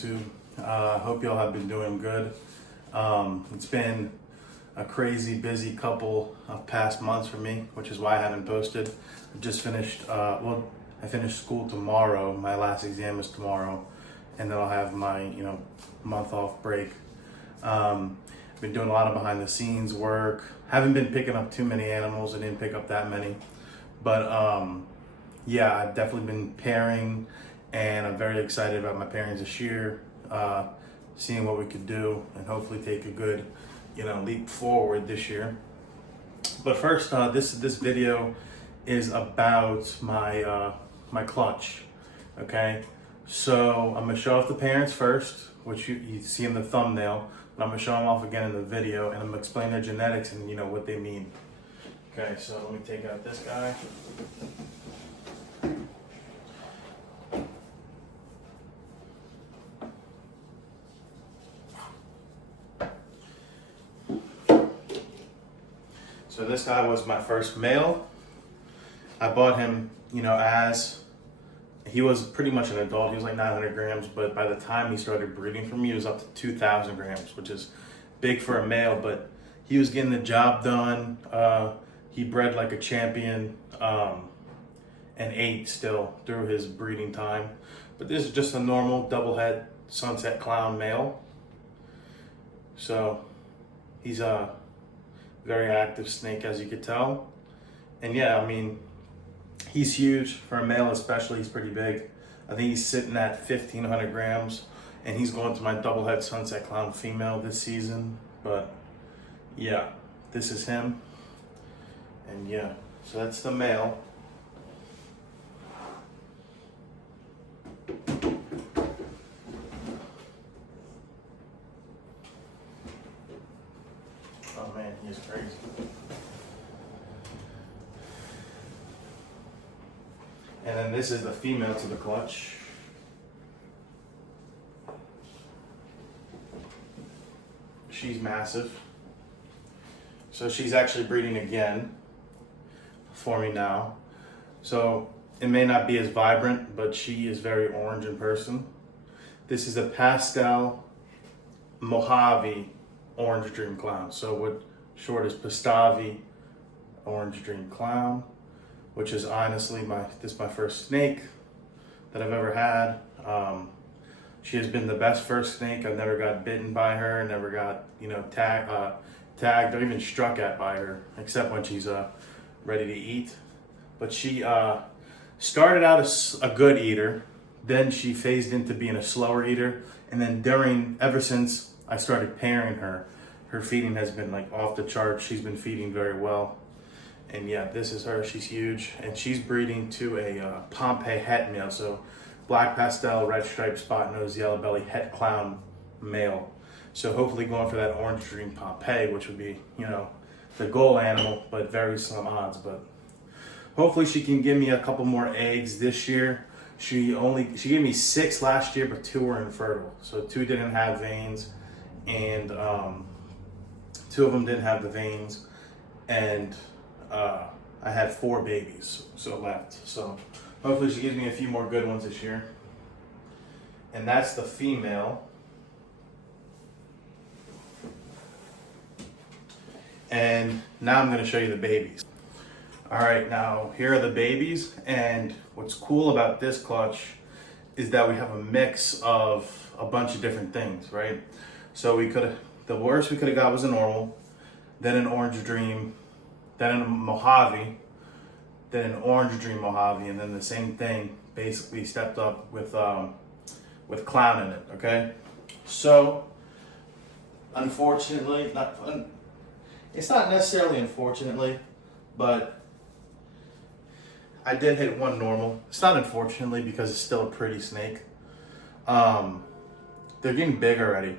YouTube. Hope y'all have been doing good. It's been a crazy busy couple of past months for me, which is why I haven't posted. I just finished, I finished school tomorrow. My last exam is tomorrow, and then I'll have my, month off break. Been doing a lot of behind the scenes work. Haven't been picking up too many animals. I didn't pick up that many, but yeah, I've definitely been pairing, and I'm very excited about my pairings this year. Seeing what we could do, and hopefully take a good, leap forward this year. But first, this video is about my my clutch. Okay, so I'm gonna show off the parents first, which you see in the thumbnail. But I'm gonna show them off again in the video, and I'm gonna explain their genetics and what they mean. Okay, so let me take out this guy. So this guy was my first male. I bought him, as he was pretty much an adult. He was like 900 grams, but by the time he started breeding for me, he was up to 2,000 grams, which is big for a male, but he was getting the job done. He bred like a champion, and ate still through his breeding time. But this is just a normal double head sunset clown male. So he's a very active snake, as you could tell. And yeah, I mean, he's huge for a male, especially. He's pretty big. I think he's sitting at 1,500 grams, and he's going to my double head sunset clown female this season. But yeah, this is him. And yeah, so that's the male. Oh man, he is crazy. And then this is the female to the clutch. She's massive. So she's actually breeding again for me now. So it may not be as vibrant, but she is very orange in person. This is a pastel Mojave Orange Dream Clown. So what short is Pastavi Orange Dream Clown, which is honestly my first snake that I've ever had. She has been the best first snake. I've never got bitten by her, never got tagged or even struck at by her, except when she's ready to eat. But she started out as a good eater, then she phased into being a slower eater, and then ever since I started pairing her, her feeding has been like off the charts. She's been feeding very well. And yeah, this is her. She's huge, and she's breeding to a Pompeii het male, so black pastel, red stripe, spot nose, yellow belly het clown male. So hopefully going for that Orange Dream Pompeii, which would be, the goal animal, but very slim odds. But hopefully she can give me a couple more eggs this year. She gave me 6 last year, but 2 were infertile. So 2 didn't have veins, and 2 of them didn't have the veins, and I had 4 babies left. So hopefully she gives me a few more good ones this year. And that's the female. And now I'm going to show you the babies. All right, now here are the babies. And what's cool about this clutch is that we have a mix of a bunch of different things, right? So the worst we could have got was a normal, then an Orange Dream, then a Mojave, then an Orange Dream Mojave, and then the same thing basically stepped up with clown in it. Okay, so unfortunately, it's not necessarily unfortunately, but I did hit 1 normal. It's not unfortunately because it's still a pretty snake. They're getting big already,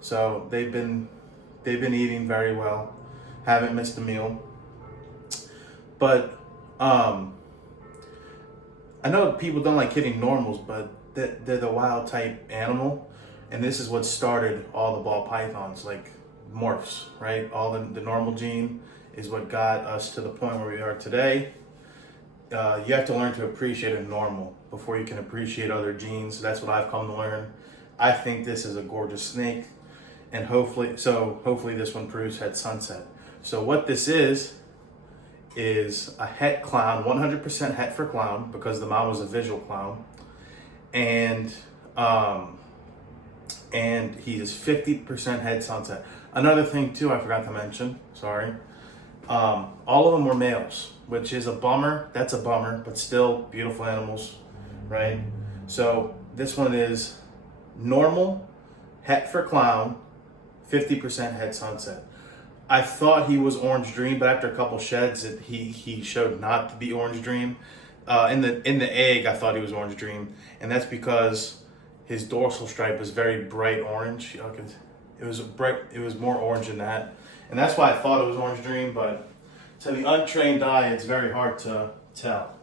so they've been eating very well. Haven't missed a meal. But I know people don't like hitting normals, but they're the wild type animal, and this is what started all the ball pythons, like morphs, right? All the normal gene is what got us to the point where we are today. you have to learn to appreciate a normal before you can appreciate other genes. That's what I've come to learn. I think this is a gorgeous snake, and hopefully this one proves het sunset. So what this is a het clown, 100% het for clown, because the mom was a visual clown, and he is 50% het sunset. Another thing too, I forgot to mention. Sorry. All of them were males, which is a bummer. That's a bummer, but still beautiful animals, right? So this one is normal, het for clown, 50% het sunset. I thought he was Orange Dream, but after a couple sheds, he showed not to be Orange Dream. In the egg, I thought he was Orange Dream, and that's because his dorsal stripe was very bright orange. It was more orange than that. And that's why I thought it was Orange Dream, but to the untrained eye, it's very hard to tell.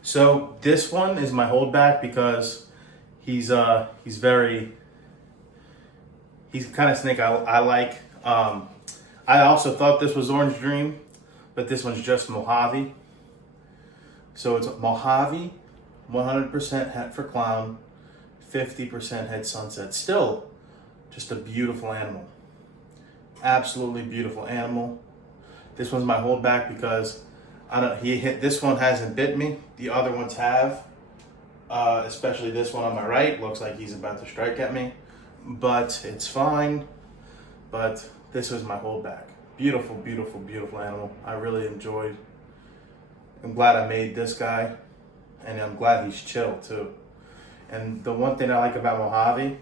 So this one is my holdback because he's the kind of snake I like. I also thought this was Orange Dream, but this one's just Mojave. So it's Mojave, 100% het for clown, 50% het sunset. Still, just a beautiful animal. Absolutely beautiful animal. This one's my holdback because this one hasn't bit me. The other ones have, especially this one on my right. Looks like he's about to strike at me, but it's fine. But this was my holdback. Beautiful, beautiful, beautiful animal. I really enjoyed. I'm glad I made this guy, and I'm glad he's chill too. And the one thing I like about Mojave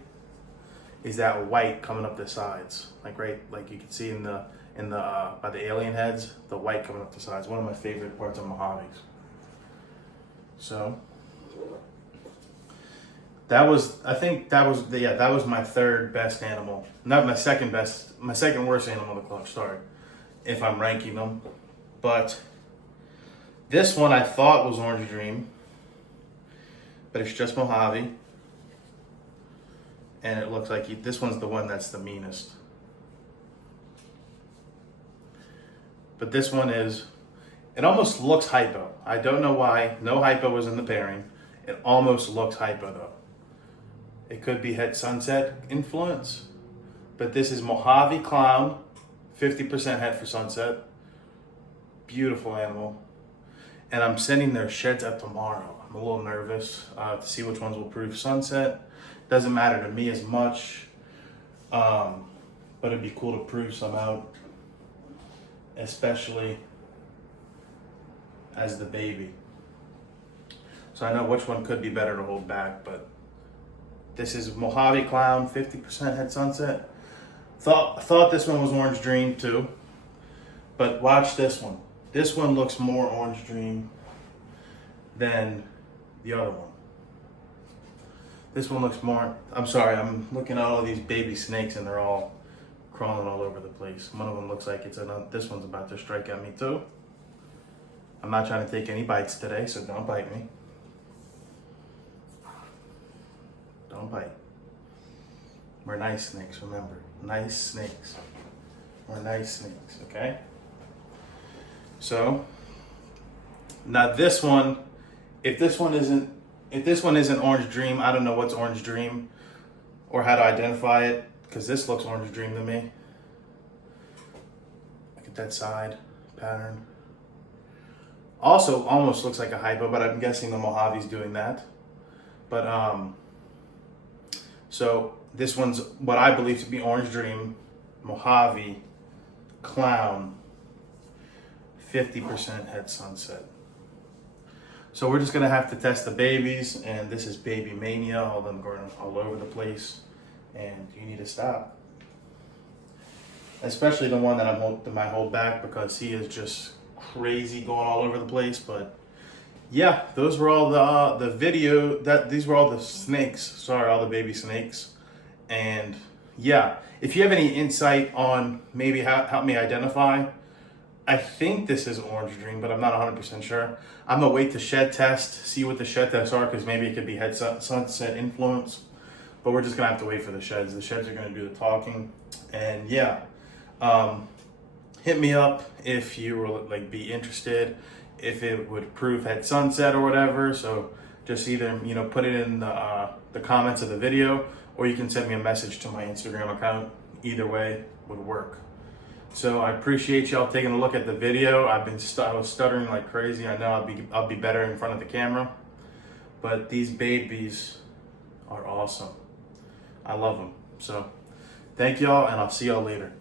is that white coming up the sides, like you can see in the by the alien heads, the white coming up the sides. One of my favorite parts of Mojaves. So that was my third best animal. Not my second best, my second worst animal to collect. Sorry, if I'm ranking them, but this one I thought was Orange Dream, but it's just Mojave. And it looks like this one's the one that's the meanest. But this one it almost looks hypo. I don't know why. No hypo was in the pairing. It almost looks hypo though. It could be het sunset influence, but this is Mojave clown, 50% het for sunset. Beautiful animal. And I'm sending their sheds out tomorrow. I'm a little nervous to see which ones will prove sunset. Doesn't matter to me as much, but it'd be cool to prove some out, especially as the baby. So I know which one could be better to hold back, but this is Mojave Clown, 50% het sunset. Thought this one was Orange Dream too, but watch this one. This one looks more Orange Dream than the other one. This one looks more, I'm sorry, I'm looking at all of these baby snakes and they're all crawling all over the place. One of them looks like this one's about to strike at me too. I'm not trying to take any bites today, so don't bite me. Don't bite. We're nice snakes, remember. Nice snakes. We're nice snakes, okay? So, now this one, if this one isn't Orange Dream, I don't know what's Orange Dream or how to identify it, because this looks Orange Dream to me. Look at that side pattern. Also, almost looks like a hypo, but I'm guessing the Mojave's doing that. But, so this one's what I believe to be Orange Dream, Mojave, Clown, 50% het sunset. So we're just gonna have to test the babies, and this is baby mania, all of them going all over the place, and you need to stop. Especially the one that I hold back, because he is just crazy going all over the place. But yeah, those were all these were all the snakes. Sorry, all the baby snakes. And yeah, if you have any insight on maybe help me identify, I think this is Orange Dream, but I'm not 100% sure. I'm gonna wait to shed test, see what the shed tests are, because maybe it could be het sunset influence. But we're just gonna have to wait for the sheds. The sheds are gonna do the talking. And yeah, hit me up if you were like be interested, if it would prove at sunset or whatever. So just either, you know, put it in the comments of the video, or you can send me a message to my Instagram account. Either way would work. So I appreciate y'all taking a look at the video. I was stuttering like crazy. I know I'll be better in front of the camera, but these babies are awesome. I love them. So thank y'all, and I'll see y'all later.